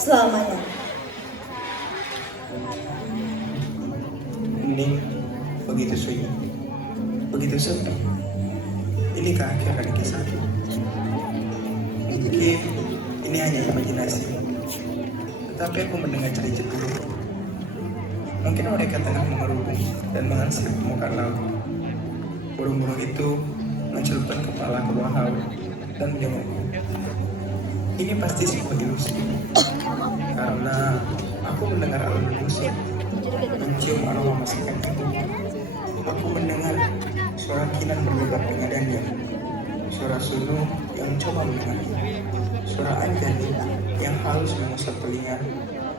selamanya. Ini begitu sunyi, begitu sepi. Inikah akhir dari kisah? Mungkin ini hanya imajinasi, tetapi aku mendengar cerita dulu. Mungkin mereka tengah mengerubung dan mengansip permukaan laut. Burung-burung itu mencelupkan kepala ke bawah laut dan menjengukku. Ini pasti sebuah ilusi, karena aku mendengar alun musik, mencium aroma masakan ibu. Aku mendengar suara kinan berdebar dengannya, suara sulung yang mencoba mendengarnya, suara anjani yang halus mengusap telinga,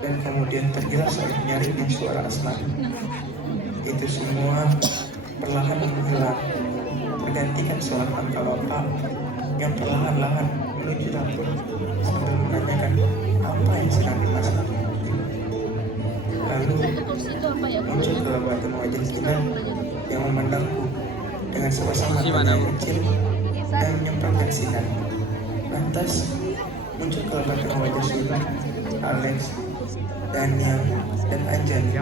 dan kemudian tergilas oleh nyaringnya suara asmara. Itu semua perlahan menghilang, tergantikan suara angka bapak yang perlahan-lahan menuju dapur sambil menanyakan apa yang sedang dimasak. Lalu muncul kelebatan wajah Kinan yang memandangku dengan sepasang mata yang kecil dan menyemprotkan sinar. Lantas muncul kelebatan wajah Sultan, Alex, Daniel, dan Anjani.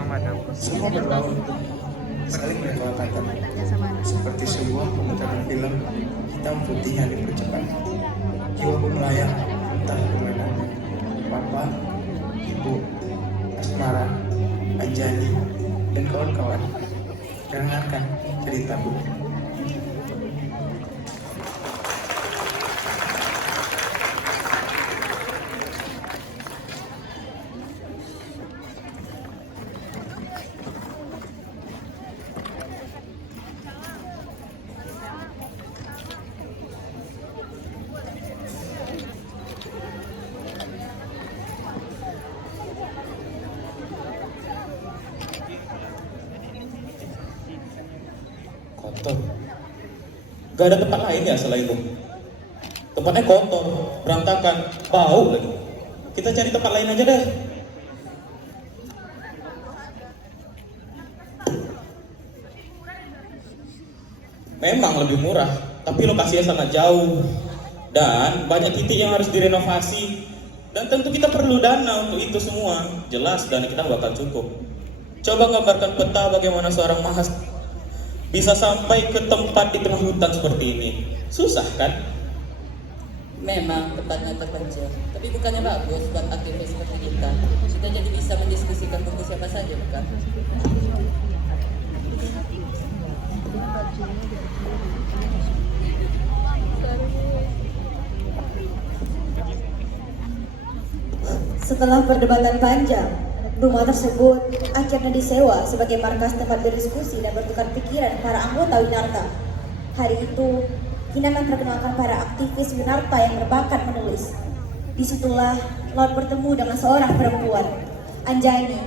Semua berlaut saling berkelapatan seperti sebuah pemutaran film hitam putih yang dipercepat. Jiwaku melayang entah kemana. Papa, Ibu, Asmara, Anjani, dan kawan-kawan dengarkan ceritaku. Kotor. Gak ada tempat lain ya selain itu. Tempatnya kotor, berantakan, bau lagi. Kita cari tempat lain aja deh. Memang lebih murah, tapi lokasinya sangat jauh. Dan banyak titik yang harus direnovasi. Dan tentu kita perlu dana untuk itu semua. Jelas dana kita bakal cukup. Coba gambarkan peta bagaimana seorang mahas bisa sampai ke tempat di tengah hutan seperti ini. Susah kan? Memang tempatnya terpencil, tapi bukannya bagus buat aktivis seperti kita. Sudah jadi bisa mendiskusikan buku siapa saja, bukan? Setelah perdebatan panjang, rumah tersebut akhirnya disewa sebagai markas tempat berdiskusi dan bertukar pikiran para anggota Winarta. Hari itu, Kinan memperkenalkan para aktivis Winarta yang berbakat menulis. Disitulah Laut bertemu dengan seorang perempuan, Anjani.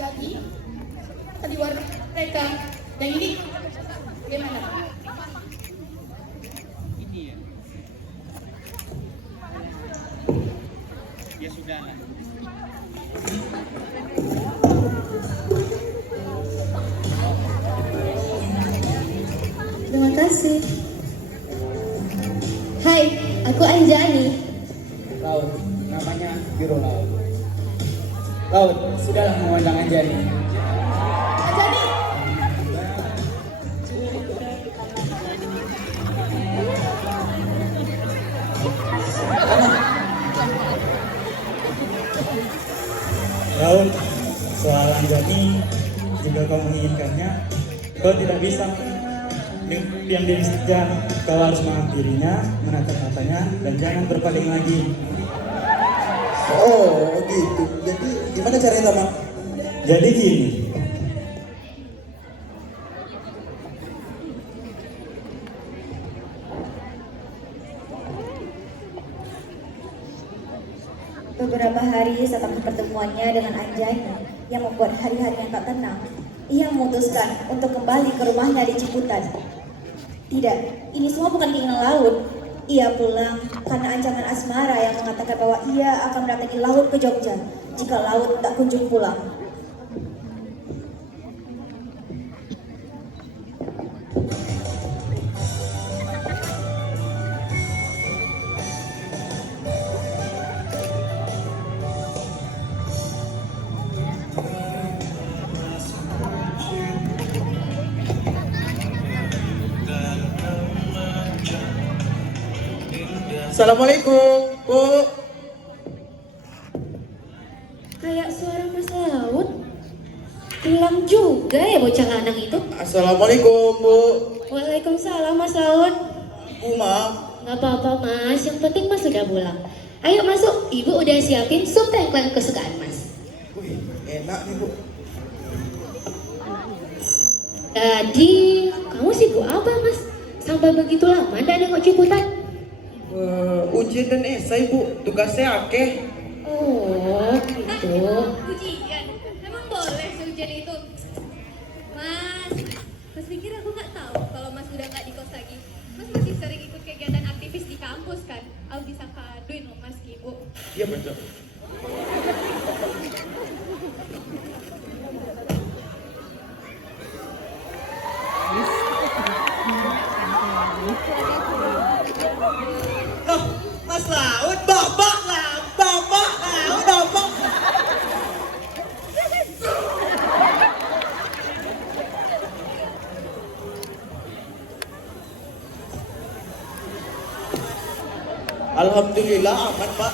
Jadi, tadi warna mereka yang ini bagaimana? Ya sudah lah. Terima kasih. Hai, aku Anjani. Laut, namanya Biro Laut. Laut, sudahlah mengundang Anjani. Anjani, Laut, soal Anjani, jika kau menginginkannya, kau tidak bisa diam diri saja. Kau harus menghampirinya, menatap matanya, dan jangan berpaling lagi. Oh gitu, jadi gimana caranya Tama? Jadi gini, Beberapa hari setelah pertemuannya dengan Anjani yang membuat hari-hari yang tak tenang, ia memutuskan untuk kembali ke rumahnya di Ciputat. Tidak, ini semua bukan keinginan Laut. Ia pulang karena ancaman Asmara yang mengatakan bahwa ia akan mendatangi Laut ke Jogja jika laut tak kunjung pulang. Assalamualaikum, Bu. Kayak suara Mas Laut. Pulang juga ya bocah lanang itu. Assalamualaikum, Bu. Waalaikumsalam Mas Laut. Bu, maaf. Gak apa-apa Mas, yang penting Mas sudah pulang. Ayo masuk, Ibu udah siapin sup tengkleng kesukaan Mas. Wih, enak nih, Bu. Jadi, kamu sibuk apa Mas? Sampai begitu lama ndak nengok Ciputat? Ujian dan esai, Bu. Tugasnya akeh. Oh, gitu. Ujian? Emang boleh seujian itu? Mas pikir aku nggak tahu kalau Mas udah nggak di kos lagi. Mas masih sering ikut kegiatan aktivis di kampus kan? Aku bisa kaduin loh Mas ke Ibu. Iya, betul. Loh, Mas Laut, Bapak Laut, Bapak. Alhamdulillah aman, Pak.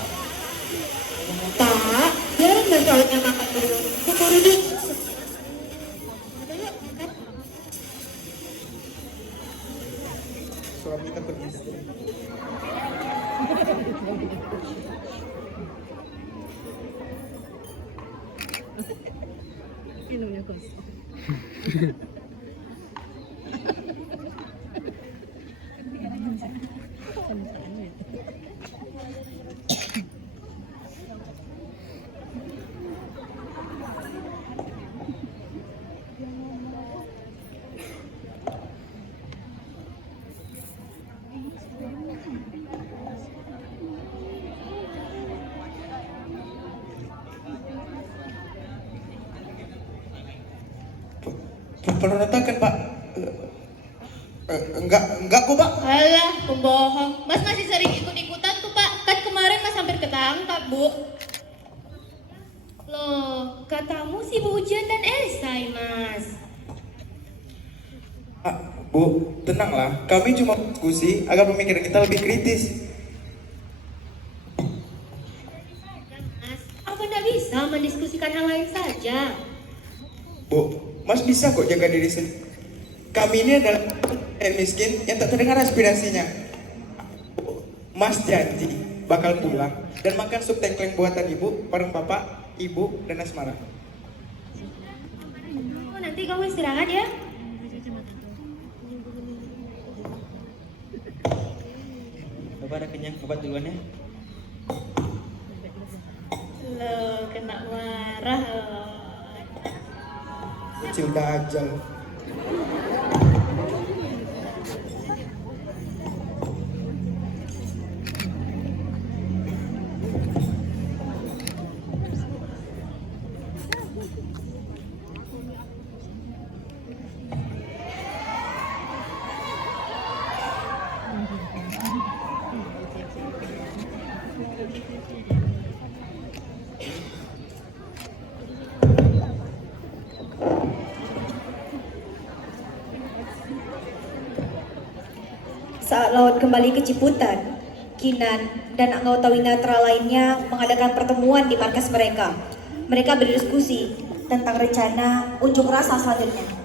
Pak, biarin Mas Lautnya makan dulu. Keburu di. Suami kita beristri. Pemberontakan, Pak. Enggak kok, Pak. Alah, pembohong. Mas masih sering ikut-ikutan tuh, Pak. Kan kemarin Mas hampir ketangkap, Bu. Loh, katamu sibuk ujian dan esai, Mas. Bu, tenanglah. Kami cuma diskusi agar pemikiran kita lebih kritis. Mas, apa nggak bisa mendiskusikan hal lain saja? Bu, Mas bisa kok jaga diri sendiri. Kami ini adalah miskin yang tak terdengar aspirasinya. Mas janji bakal pulang dan makan sup tengkleng buatan Ibu bareng Bapak, Ibu, dan Asmara. Oh, nanti kamu istirahat ya. Bapak ada kenyang, obat duluan ya. Loh, kena marah loh. Kecil dajal. Saat laut kembali ke Ciputat, Kinan dan anggota Winatra lainnya mengadakan pertemuan di markas mereka. Mereka berdiskusi tentang rencana unjuk rasa selanjutnya.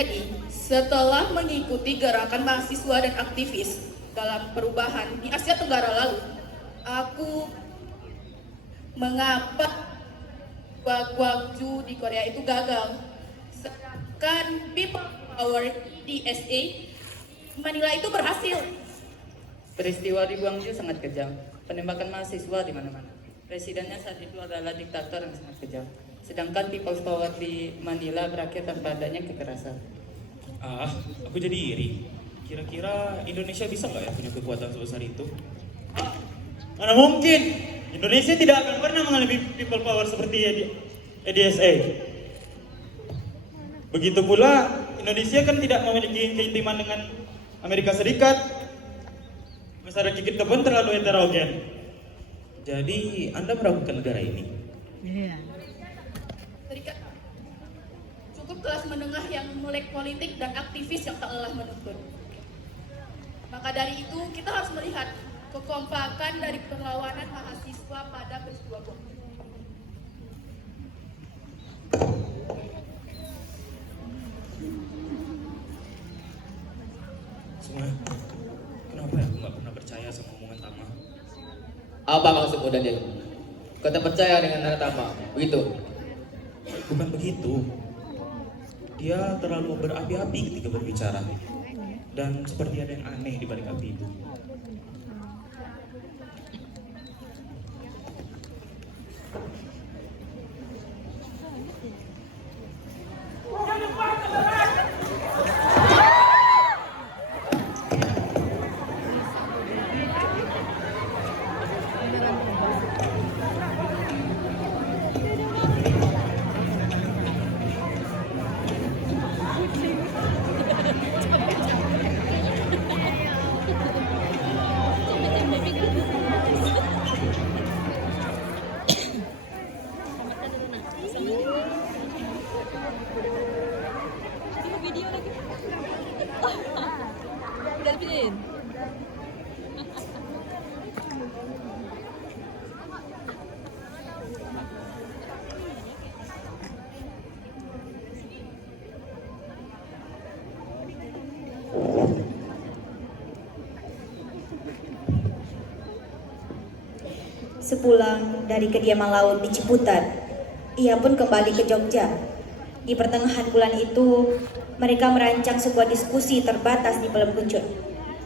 Jadi, setelah mengikuti gerakan mahasiswa dan aktivis dalam perubahan di Asia Tenggara lalu, aku mengapa Gwangju di Korea itu gagal, sedangkan People Power DSA Manila itu berhasil. Peristiwa di Guangzhou sangat kejam. Penembakan mahasiswa di mana-mana. Presidennya saat itu adalah diktator yang sangat kejam. Sedangkan People's Power di Manila berakhir tanpa adanya kekerasan. Aku jadi iri. Kira-kira Indonesia bisa nggak ya punya kekuatan sebesar itu? Mana mungkin? Indonesia tidak akan pernah mengalami people power seperti EDSA. Begitu pula, Indonesia kan tidak memiliki keintiman dengan Amerika Serikat. Masyarakat kita pun terlalu heterogen. Jadi Anda meragukan negara ini? Serikat cukup kelas menengah yang melek politik dan aktivis yang tak lelah menuntut. Maka dari itu kita harus melihat kekompakan dari perlawanan mahasiswa pada peristiwa bom. Semua, kenapa ya aku nggak pernah percaya sama omongan Tama? Apa maksudmu Daniel? Kau tak percaya dengan Naratama, begitu? Bukan begitu. Dia terlalu berapi-api ketika berbicara. Dan seperti ada yang aneh di balik api itu. Sepulang dari kediaman laut di Ciputat, ia pun kembali ke Jogja. Di pertengahan bulan itu, mereka merancang sebuah diskusi terbatas di Pelem Kucut.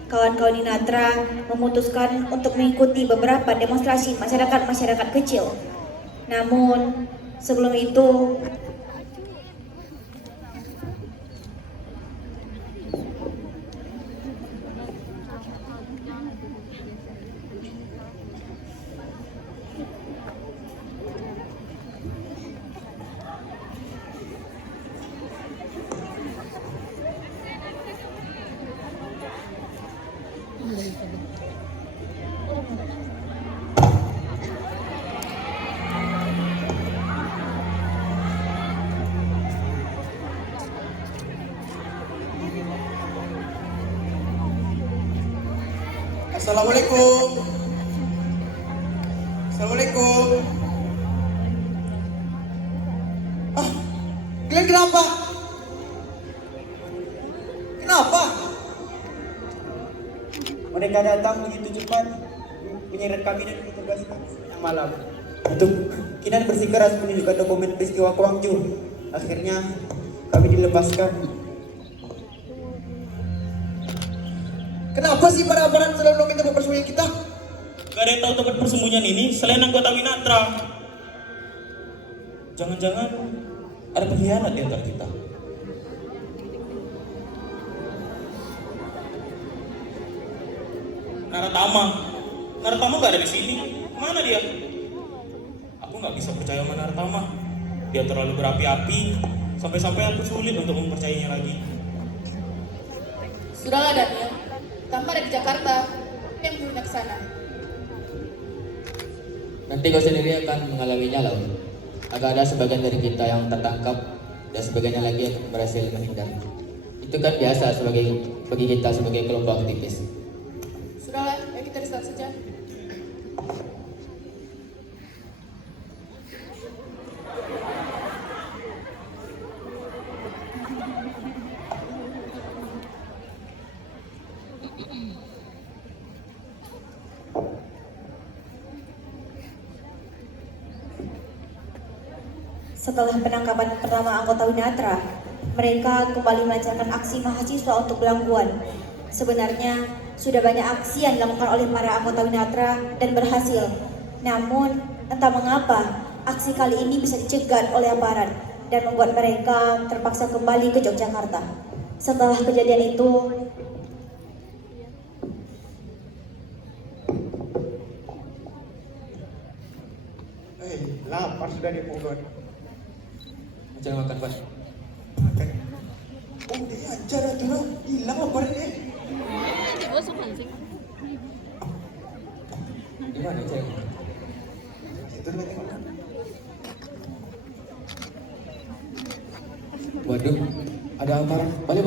Kawan-kawan Ninatra memutuskan untuk mengikuti beberapa demonstrasi masyarakat kecil. Namun, sebelum itu, Assalamualaikum. Assalamualaikum. Kalian kenapa? Kenapa? Mereka datang begitu cepat, menyeret kami dan ditugaskan yang malam. Untuk Kinan bersikeras menunjukkan dokumen peristiwa Guangzhou. Akhirnya kami dilepaskan. Kenapa sih para aparat selalu nolongin tempat persembunyian kita? Gak ada yang tahu tempat persembunyian ini selain anggota Winatra. Jangan-jangan ada pengkhianat di antara kita. Naratama gak ada di sini. Mana dia? Aku nggak bisa percaya sama Naratama. Dia terlalu berapi-api sampai-sampai aku sulit untuk mempercayainya lagi. Sudahlah Daniel, Tama ada di Jakarta, yang menuju ke sana. Nanti kau sendiri akan mengalaminya loh. Agak ada sebagian dari kita yang tertangkap dan sebagiannya lagi yang berhasil menghindar. Itu kan biasa bagi kita sebagai kelompok aktivis. Sudahlah, ayo kita restart saja. setelah penangkapan pertama anggota Winatra, mereka kembali melancarkan aksi mahasiswa untuk belangkuan. Sebenarnya, Sudah banyak aksi yang dilakukan oleh para anggota Winatra dan berhasil. Namun, entah mengapa, aksi kali ini bisa dicegat oleh aparat dan membuat mereka terpaksa kembali ke Yogyakarta. Setelah kejadian itu, lapar sudah di mulut. Jangan makan, Pak. Makan. Oh, dia ajar aja lah. Hilang laparnya. Gimana, Ceng? Itu lagi makan. Waduh, ada aparat. Balik.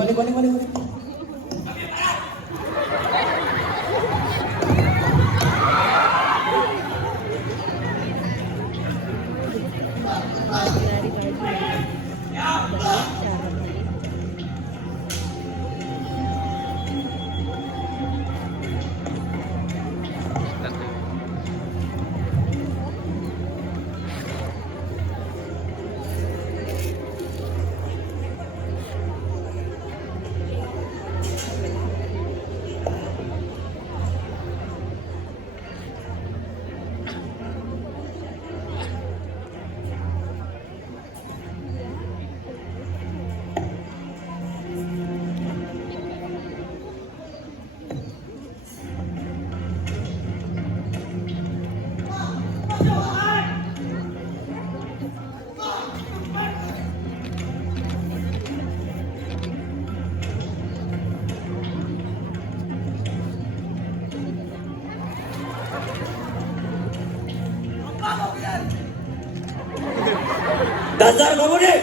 Dasar kamu nih!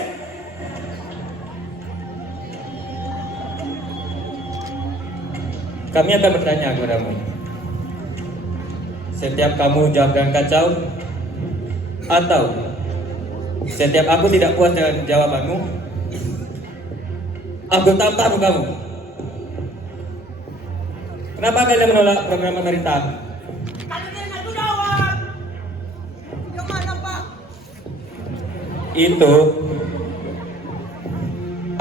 Kami akan bertanya kepadamu. Setiap kamu jawab dengan kacau, atau setiap aku tidak puas dengan jawabanmu, aku tampar kamu. Kenapa kalian menolak program pemerintah? Itu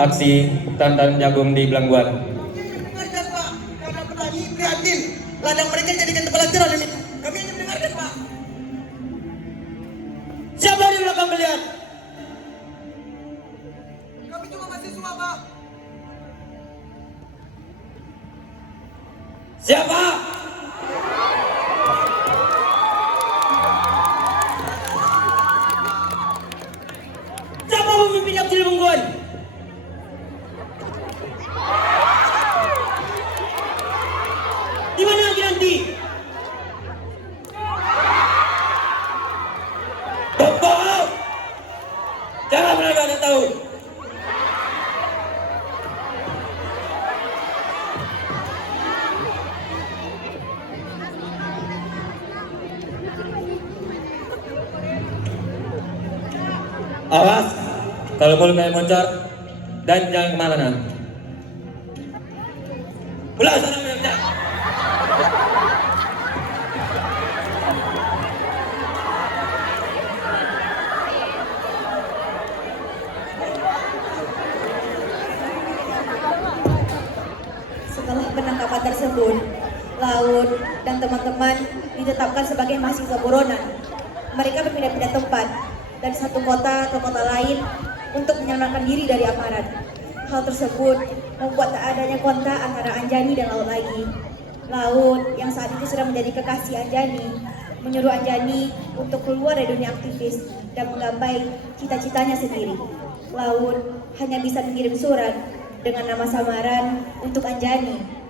aksi tantan jagung di Belangguan. Dengarkan, Pak. Karena petani prihatin. Ladang mereka jadikan tempat latihan ini. Kami hanya mendengarkan, Pak. Siapa di belakang kalian? Kami cuma mahasiswa, Pak. Siapa? Siapa pemimpin aksi di Belangguan? Di mana lagi nanti? Bohong! Jangan mereka ada tahu. Awas, kalau mulut kalian moncar dan jangan kemana-mana. Pulang sana mereka. setelah penangkapan tersebut, Laut dan teman-teman ditetapkan sebagai mahasiswa buronan. Mereka berpindah-pindah tempat dari satu kota ke kota lain untuk menyelamatkan diri dari aparat. Hal tersebut membuat tak adanya kontak antara Anjani dan Laut lagi. Laut yang saat itu sudah menjadi kekasih Anjani menyuruh Anjani untuk keluar dari dunia aktivis dan menggapai cita-citanya sendiri. Laut hanya bisa mengirim surat dengan nama samaran untuk Anjani.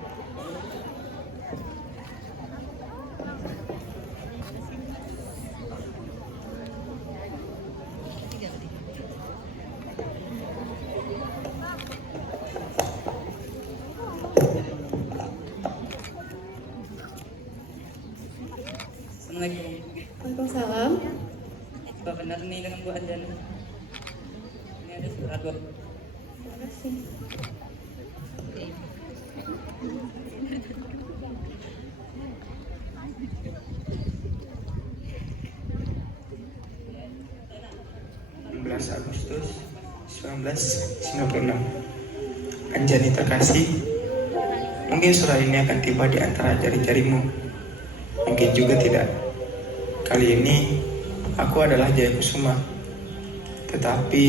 Assalamualaikum. Waalaikumsalam. Apa benar nih dengan Bu Anjani? Ini ada surat Bu. Terima kasih. Agustus 1996. Anjani terkasih, Mungkin surat ini akan tiba di antara jari-jarimu. Mungkin juga tidak. Kali ini aku adalah Jaya Kusuma. Tetapi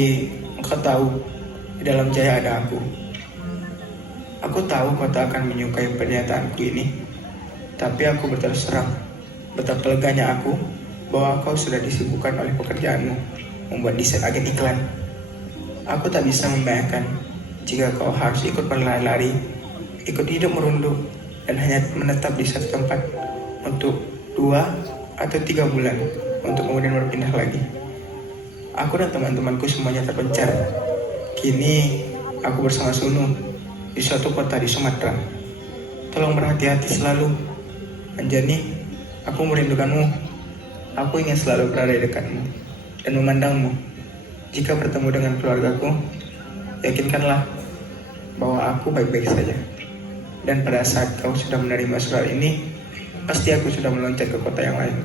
engkau tahu, di dalam Jaya ada aku. Aku tahu kau tak akan menyukai pernyataanku ini. Tapi aku berterus terang, betapa leganya aku bahwa kau sudah disibukkan oleh pekerjaanmu, membuat desain agen iklan. Aku tak bisa membayangkan jika kau harus ikut berlari-lari, ikut hidup merunduk, dan hanya menetap di satu tempat untuk 2 atau 3 bulan, untuk kemudian berpindah lagi. Aku dan teman-temanku semuanya terpencar. Kini aku bersama Sunu di suatu kota di Sumatera. Tolong berhati-hati selalu. Anjani, aku merindukanmu. Aku ingin selalu berada di dekatmu dan memandangmu. Jika bertemu dengan keluargaku, yakinkanlah bahwa aku baik-baik saja. Dan pada saat kau sudah menerima surat ini, pasti aku sudah meloncat ke kota yang lain.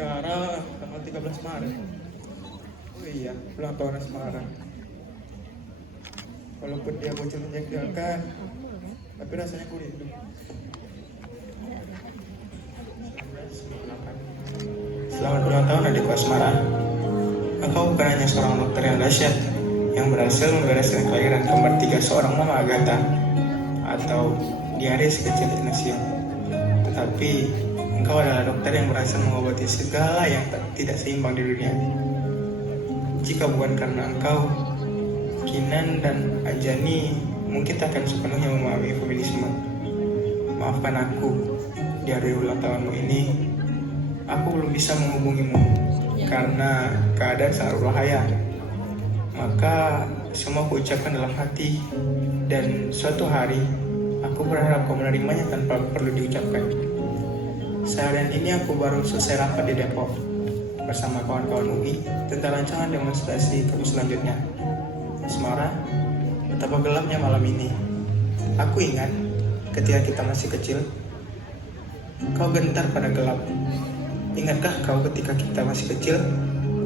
Sekarang tanggal 13 Maret. Oh iya, ulang tahun Semarang. Walaupun dia bocil menjengkelkan, tapi rasanya aku rindu. Selamat ulang tahun adikku Asmara. Engkau bukan hanya seorang dokter yang dahsyat yang berhasil membereskan kelahiran kembar 3 seorang Mama Agatha atau diare sekecil Ignacio, tetapi engkau adalah dokter yang berhasil mengobati segala yang tidak seimbang di dunia ini. Jika bukan karena engkau, Kinan dan Anjani mungkin tak akan sepenuhnya memahami feminisme. Maafkan aku, di hari ulang tahunmu ini, aku belum bisa menghubungimu karena keadaan sangat berbahaya. Maka semua aku ucapkan dalam hati, dan suatu hari aku berharap kau menerimanya tanpa perlu diucapkan. Seharian ini aku baru selesai rapat di Depok bersama kawan-kawan UI tentang rancangan demonstrasi kami selanjutnya. Asmara, betapa gelapnya malam ini. Aku ingat ketika kita masih kecil, kau gentar pada gelap. Ingatkah kau ketika kita masih kecil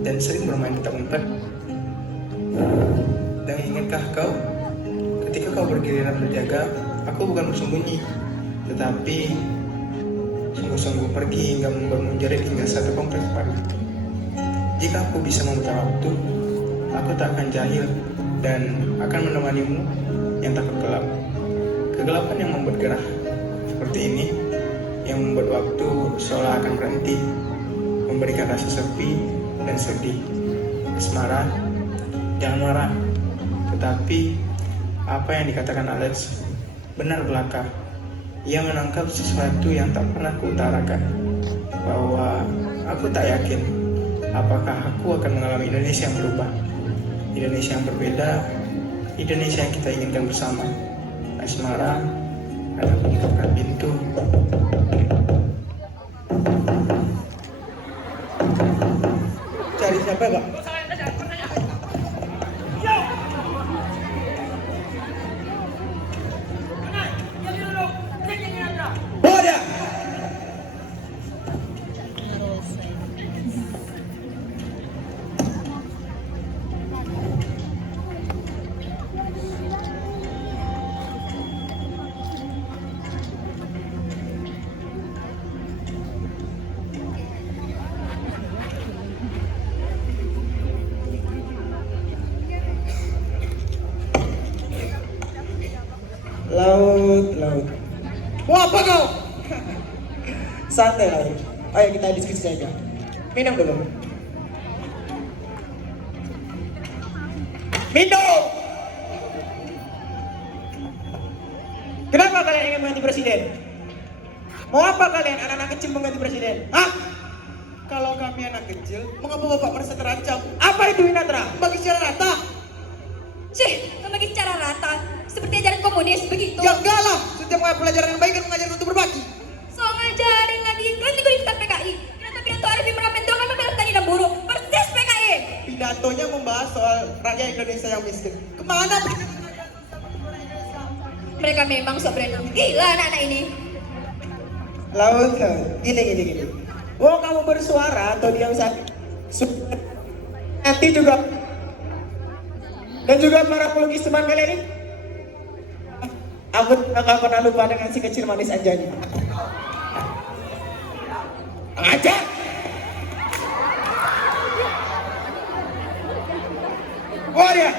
dan sering bermain petak umpet? Dan ingatkah kau ketika kau bergiliran berjaga, aku bukan bersembunyi, tetapi sungguh-sungguh pergi hingga membangun menjerit hingga satu kompleks pagi. Jika aku bisa memutar waktu, aku tak akan jahil dan akan menemanimu yang takut gelap. Kegelapan yang membuat gerah seperti ini, yang membuat waktu seolah akan berhenti, memberikan rasa sepi dan sedih. Asmara, jangan marah. Tetapi apa yang dikatakan Alex benar belaka. Ia menangkap sesuatu yang tak pernah kuutarakan, bahwa aku tak yakin apakah aku akan mengalami Indonesia yang berubah, Indonesia yang berbeda, Indonesia yang kita inginkan bersama. Asmara, ada meninggalkan pintu. Cari siapa, Pak? Laut. Mau apa kau? Santai lah. Ayo kita diskusi saja. Minum dulu. Minum! Kenapa kalian ingin mengganti presiden? Mau apa kalian anak-anak kecil mengganti presiden? Hah? Kalau kami anak kecil, mengapa bapak merasa terancam? Apa itu Winatra? Bagi secara rata? Membagi secara rata, seperti ajaran komunis begitu. Ya enggak lah, setiap pelajaran yang baik kan mengajar untuk berbagi. So ngajarin lagi, kan juga di PKI. pidato Arifin Pramendo kan membela petani dan buruh. Persis PKI. Pidatonya membahas soal rakyat Indonesia yang miskin. Kemana? Mereka memang sok berani. Gila anak-anak ini. Laut, gini. Oh, kamu bersuara atau diam saja? Nanti juga. Dan juga para pelukis teman kalian ini. Aku gak pernah lupa dengan si kecil manis Anjani. Aja. Oh dia.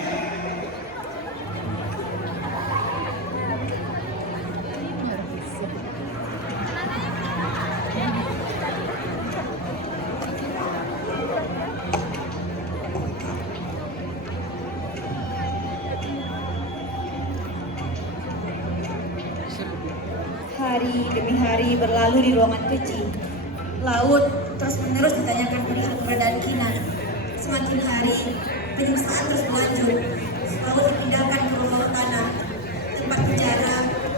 Hari demi hari berlalu di ruangan kecil. Laut terus-menerus ditanyakan perihal keberadaan Kinan. Semakin hari, penyiksaan terus berlanjut. Laut dipindahkan ke ruang bawah tanah, tempat penjara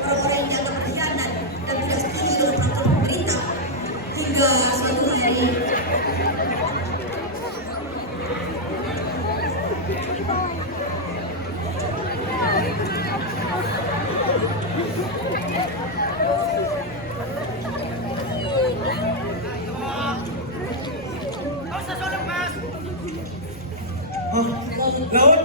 orang-orang yang dianggap berkhianat dan tidak setuju dengan peraturan pemerintah. Hingga suatu hari, Laut.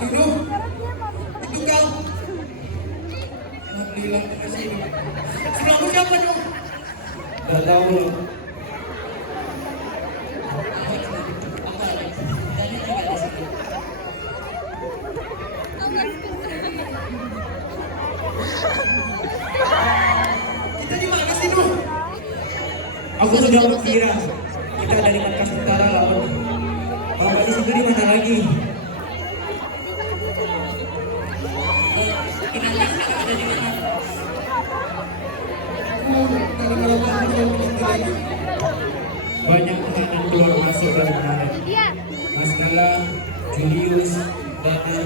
Sudah. Itu kau. Alhamdulillah, terima kasih. Kamu siapa dong? Gak tahu. Kita di mana sih, Nuh? Aku sudah berkira kita dari markas utara lawan. Bapak di situ di mana lagi? Banyak tahanan keluar masuk dari kemarin. Mas Nala, Julius, Dana.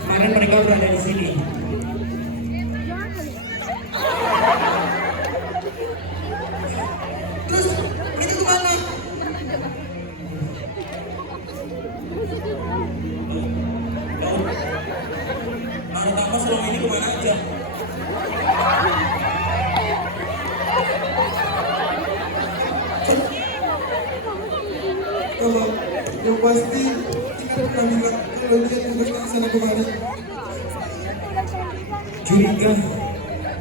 Kemarin mereka berada di sini. Terus, itu kemana? Anak kamu selama ini kemana aja? Kalau yang pasti kita pernah bilang kalau dia tugaskan sana kemari. Curiga.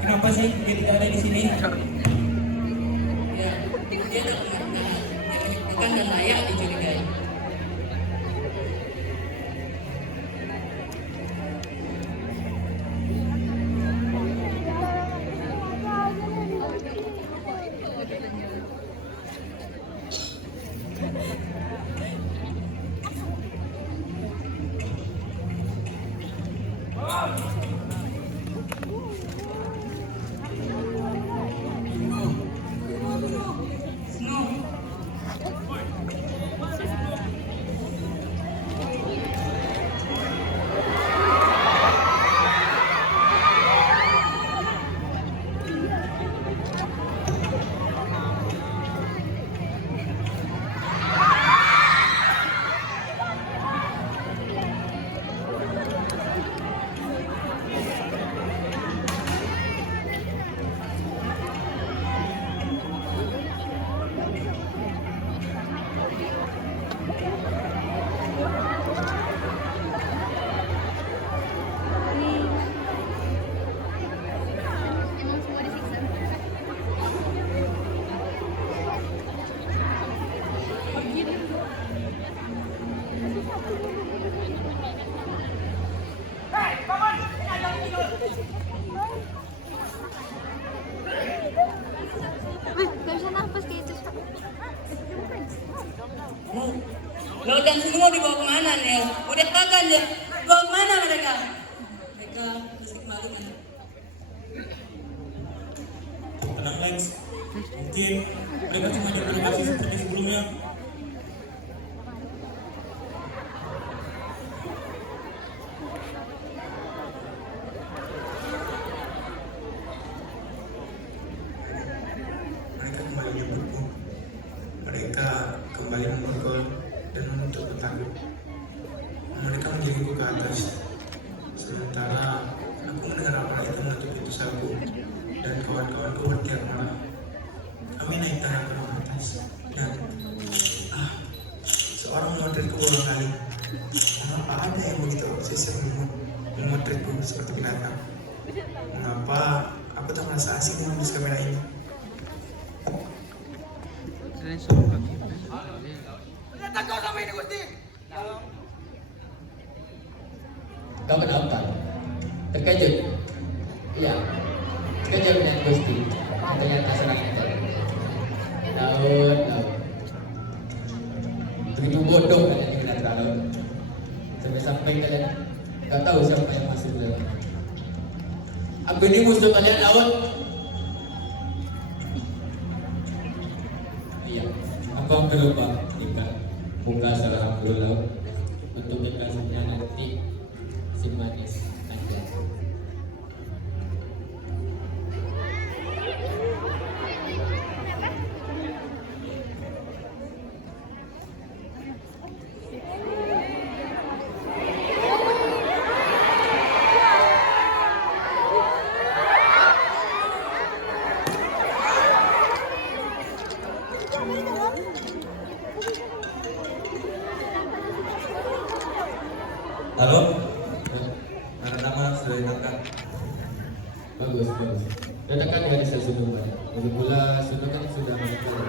Kenapa sih dia tidak ada di sini? Ya, dia tak bukan dan layak dicurigai. Lo dan semua dibawa kemana nih? Udah kagak ya? Dibawa kemana mereka? Mereka musik malu kan? Tenang Lex, mungkin mereka cuma jadi beroperasi seperti sebelumnya. ke atas. Sementara aku mendengar orang itu menutup pintu saku dan kawan-kawanku berteriak marah. Kami naik tangga ke ruang atas dan seorang memotretku berulang kali. Mengapa ada yang begitu obsesif memotretku seperti binatang? Mengapa aku tak merasa asing menembus kamera ini? Kau kenapa? Terkejut? Iya, terkejut dengan Gusti. Ternyata serang itu. Laut. Begitu bodoh kalian dengan Laut. Sampai kalian gak tahu siapa yang masuk dalam. Aku ini musuh kalian, Laut. Iya, aku hampir lupa jika buka salah dulu Laut untuk dikasihnya nanti si manis aja. Halo, nama sudah ditangkap. Bagus. Dadakan dari saya sudah banyak. Lagi pula sudah kan sudah menikah.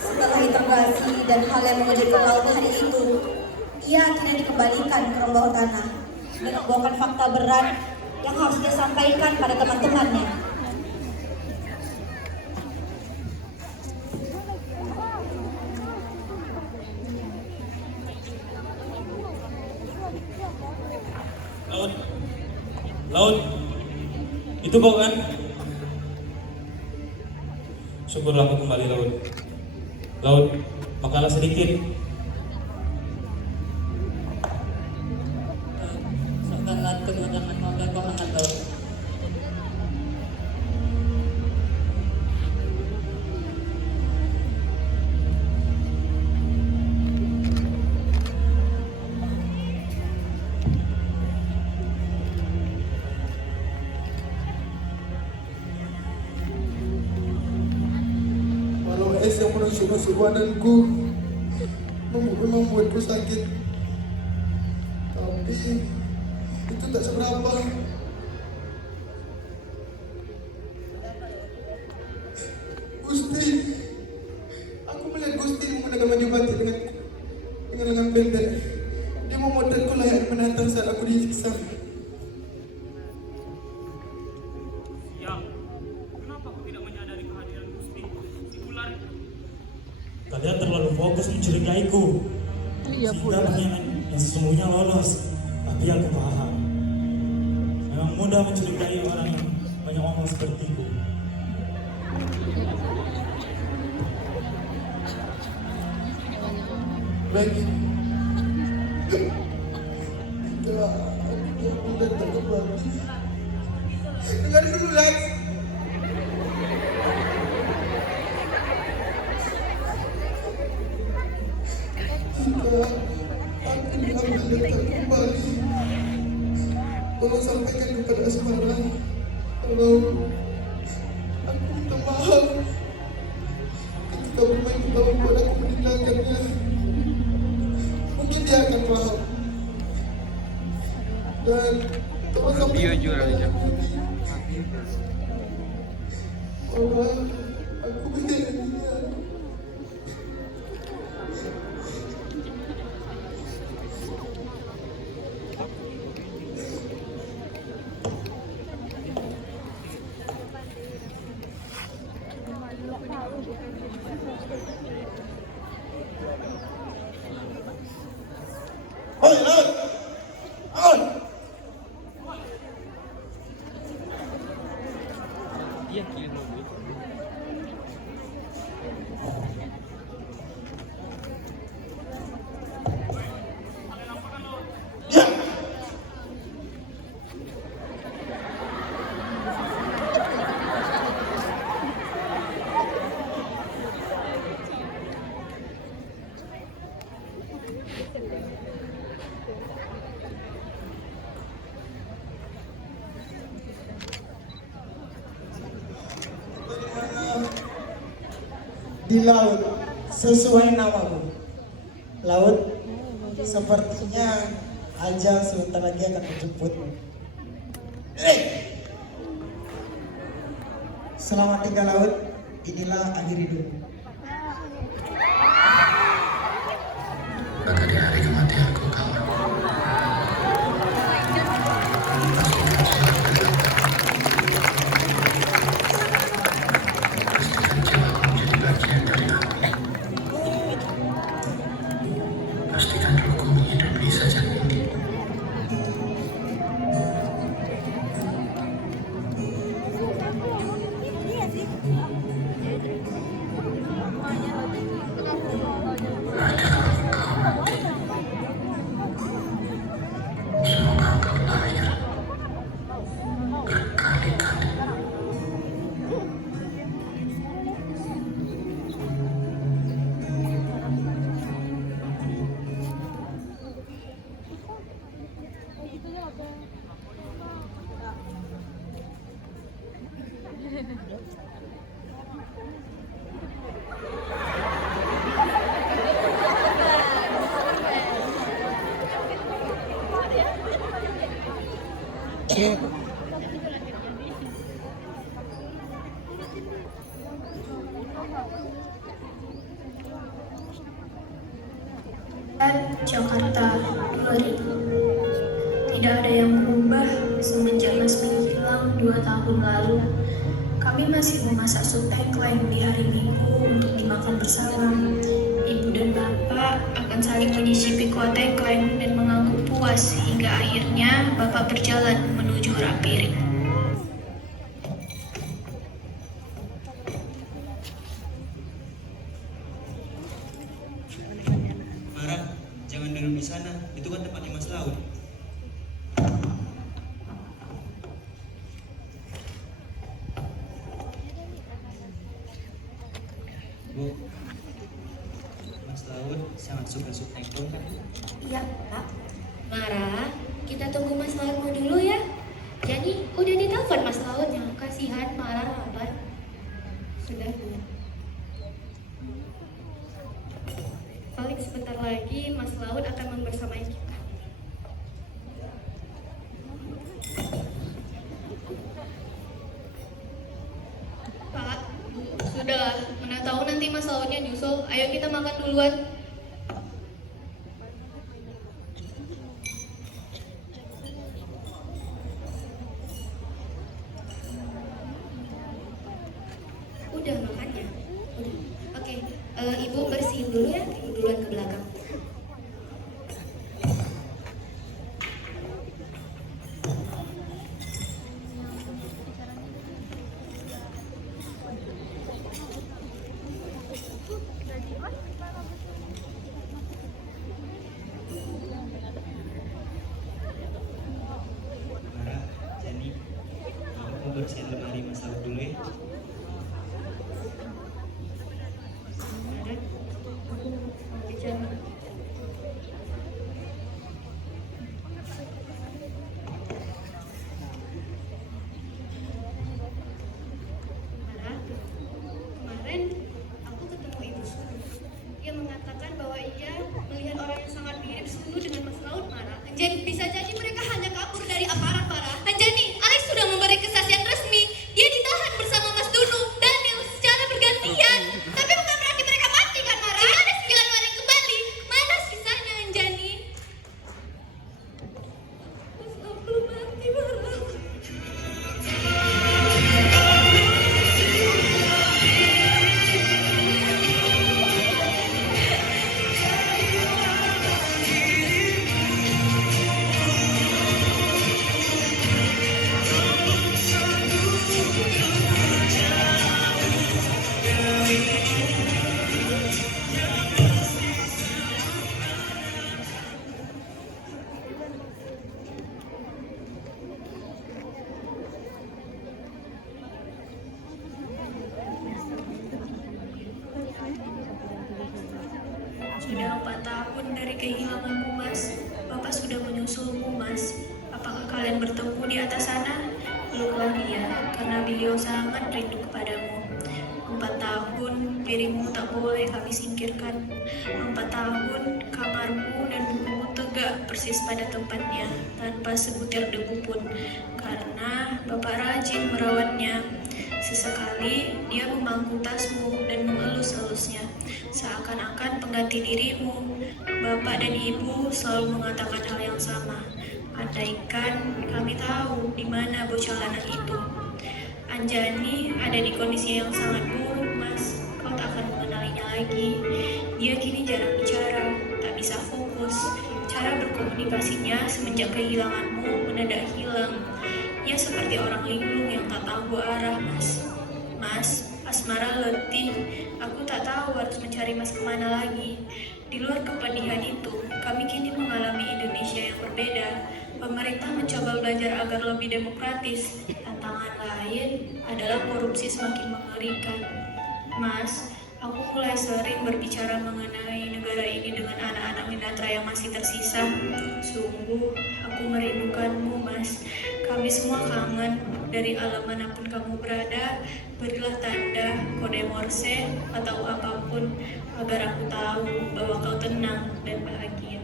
Setelah interogasi dan hal yang mengejutkan Laut hari itu, ia akhirnya dikembalikan ke ruang bawah tanah dengan membawakan fakta berat yang harus disampaikan pada teman-temannya. Laut, itu kau kan? Syukurlah aku kembali Laut. Laut, makalah sedikit. Seakan lantung jangan mengganggu hangat Laut. Es yang menusuk-nusuk badanku membuatku sakit, tapi itu tak seberapa. Gusti, aku melihat Gusti menggunakan baju batik dengan lengan pendek. Dia memotretku layak menantang saat aku disiksa. Kalian terlalu fokus mencurigaiku. Sehingga yang sesungguhnya lolos. Tapi aku paham. Memang mudah mencurigai orang yang banyak omong sepertiku. Lagi setelah aku datang kembali, dengar dulu lagi. Aku diambil datang kembali. Tolong sampaikan kepada Asmara kalau aku minta maaf ketika bermain ketahuan buat aku meninggalkannya. Mungkin dia akan paham. Dan tolong sampaikan kepada bahwa aku menyayangi dia. di laut sesuai namamu. Laut, sepertinya ajal sebentar lagi akan menjemputmu. Selamat tinggal laut, inilah akhir hidupmu. Maka di hari kematianku kawan, pastikan jiwaku menjadi bagian dari aku. Pastikan rohku menghidupi saja ini. Adalah engkau nanti. Semoga engkau lahir berkali-kali. Jakarta 2000. Tidak ada yang berubah semenjak Mas menghilang 2 tahun lalu. Kami masih memasak sup tengkleng di hari Minggu untuk dimakan bersama. Ibu dan Bapak akan saling menyicipi kuah tengkleng dan mengangguk puas hingga akhirnya Bapak berjalan menuju rak piring. Mara, jangan duduk di sana. Itu kan tempatnya Mas Laut. Bu, Mas Laut sangat suka sup tengkleng kan? Iya, Pak. Mara, kita tunggu Mas Lautmu dulu ya. Jadi, udah ditelepon Mas Lautnya. Kasihan Mara lambat. Sudah, Bu. Paling sebentar lagi Mas Laut akan membersamai kita. Pak, Bu, sudahlah. Mana tahu nanti Mas Lautnya nyusul. Ayo kita makan duluan. Udah makannya? Udah. Oke, Ibu bersihin dulu ya. Ibu duluan ke belakang. Mara, Jani, aku bersihin lemari Mas Laut dulu ya. Mara, aku mau bicara. Mara, kemarin aku ketemu Ibu Sunu. Dia mengatakan bahwa ia melihat orang yang sangat mirip Sunu dengan Mas Laut, Mara. Jadi bisa jadi mereka hanya kabur dari aparat para. Anjani, Alex sudah memberi kesaksian resmi. Dia ditahan bersama Mas Dunu, Daniel secara bergantian. Tapi bukan berarti mereka mati kan, Mara? Tidak ada 9 maling kembali. Mana sisanya, Anjani? Mas Laut belum mati, Mara. Sudah 4 tahun dari kehilanganmu, Mas. Bapak sudah menyusulmu, Mas. Apakah kalian bertemu di atas sana? Peluklah dia, karena beliau sangat rindu kepadamu. 4 tahun tahun, piringmu tak boleh kami singkirkan. 4 tahun, kamarmu dan bukumu tegak persis pada tempatnya, tanpa sebutir debu pun, karena Bapak rajin merawatnya. Sesekali, dia memangku tasmu dan mengelus-elusnya, seakan-akan pengganti dirimu. Bapak dan Ibu selalu mengatakan hal yang sama. Andaikan kami tahu di mana bocah anak itu. Anjani ada di kondisi yang sangat buruk, Mas. Kau tak akan mengenalinya lagi. Dia kini jarang bicara, tak bisa fokus. Cara berkomunikasinya semenjak kehilanganmu mendadak hilang. Ia seperti orang linglung yang tak tahu arah, Mas. Mas, Asmara letih. Aku tak tahu harus mencari Mas kemana lagi. Di luar kepedihan itu, kami kini mengalami Indonesia yang berbeda. Pemerintah mencoba belajar agar lebih demokratis. Tantangan lain adalah korupsi semakin mengerikan. Mas, aku mulai sering berbicara mengenai negara ini dengan anak-anak Minatra yang masih tersisa. Sungguh, aku merindukanmu, Mas. Kami semua kangen. Dari alam manapun kamu berada, berilah tanda, kode Morse, atau apapun, agar aku tahu bahwa kau tenang dan bahagia.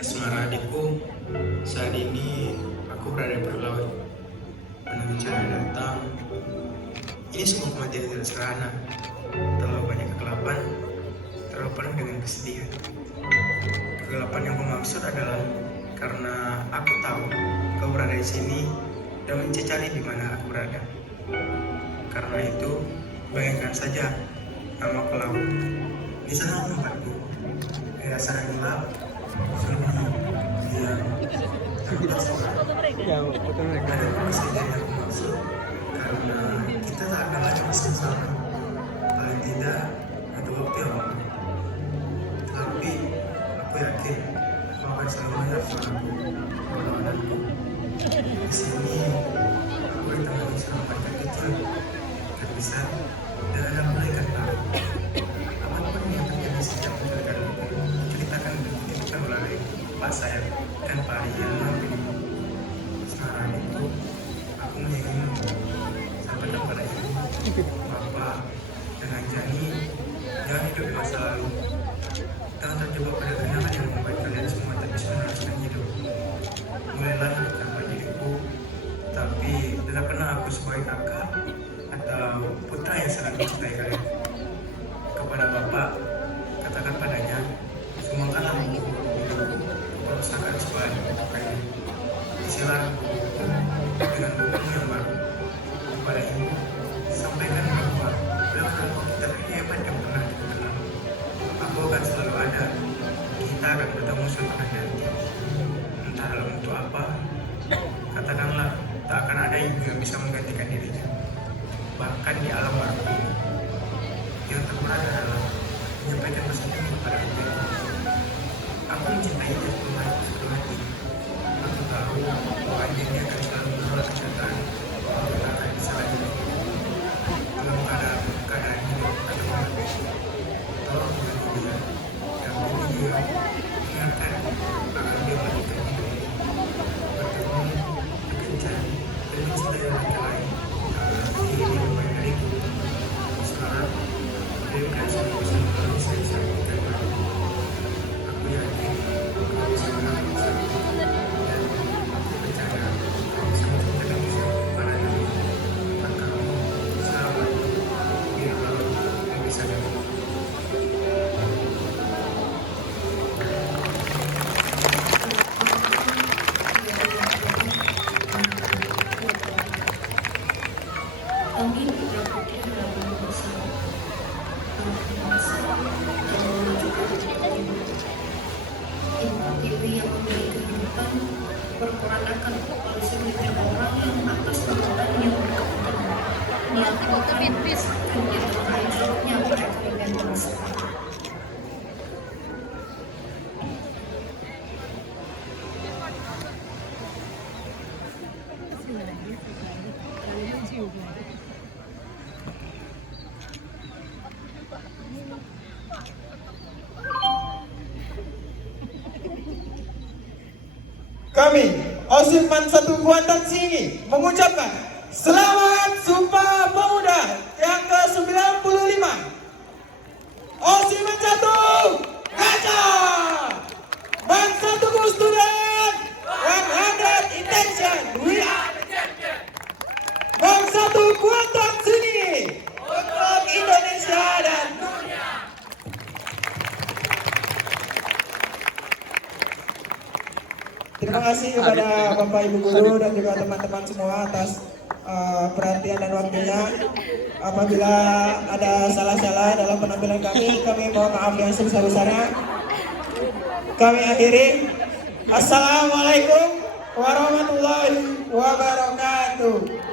Asmara adikku, saat ini aku berada di laut, menunggu cahaya datang. Ini semua kematian tidak sederhana, terlalu banyak kegelapan, terlalu penuh dengan kesedihan. Kegelapan yang aku maksud adalah karena aku tahu kau berada di sini dan mencari di mana aku berada. Karena itu, bayangkan saja nama aku laut. Di sana tempatku, sana gelap, sunyi, diam, tanpa suara. Ada kesedihan yang aku maksud, karena kita tak akan lagi bersama, paling tidak ada waktu yang lalu. Tapi aku yakin kau akan selalu mendengar suaraku, perlawananku. Di sini aku ditemani sama pacar kecil, ikan besar, dan ada pula ikan laut. Apapun yang terjadi sejak menceritakan itu, ceritakan dan dititipkan melalui Pak Sayap dan Pari yang mendampingimu. Sekarang itu aku menyayangimu. Sampaikan pada ibu, bapak, dan Anjani, jangan hidup di masa lalu. Jangan terjebak pada kenangan yang membuat kalian semua tak bisa merasakan hidup. Mulailah hidup tanpa diriku, tapi tidak pernah aku sebagai kakak atau putra yang sangat mencintai kalian. Kepada bapak, katakan padanya, sumbangkanlah buku hidupku, perpustakaan sekolah yang kalian. Isilah buku dengan buku yang baru. Kepada ibu, sampaikan bahwa dengan aku kita hebat yang pernah kita kenal. Aku akan selalu ada. Kita akan bertemu suatu hari nanti. Entah dalam bentuk apa, katakanlah tak akan ada ibu yang bisa menggantikan dirinya. Bahkan di alam baru ini, yang terberat adalah menyampaikan pesan ini kepada ibu. Aku mencintainya sepenuh hati. Aku tahu bahwa dia akan selalu menolak kenyataan. Kita akan bisa lagi dalam keadaan hidup atau mati. Tolong mengerti dia dan beri dia ingatkan agar dia melanjutkan hidup ini. Bertemu, berkencan, dan mencintai laki lain. Ini yang baik dariku. Sekarang, berikan saya bisa melalui saya berikan. Aku yakin kau bisa melalui saya dan aku percaya kau bisa mencintai saya pada diri. Maka selamat biar lalu dan bisa dapat. Kami putra-putri harapan bersama. Ibu yang memberi kehidupan berperankan kepada segelintir orang yang atas perbuatan yang berkepentingan melakukan yang terkait jawabnya perekonomian bangsa. kami Osiman Satu Kuantan Singi mengucapkan selamat Sumpah Pemuda yang ke-95. Osiman Satu Gajah, Bangsa Tugu Student 100 Intention, we are the champion. Bangsa Tugu Kuantan Singi untuk Indonesia dan dunia. Terima kasih kepada Bapak Ibu Guru dan juga teman-teman semua atas perhatian dan waktunya. Apabila ada salah-salah dalam penampilan kami mohon maaf yang sebesar-besarnya. Kami akhiri. Assalamualaikum warahmatullahi wabarakatuh.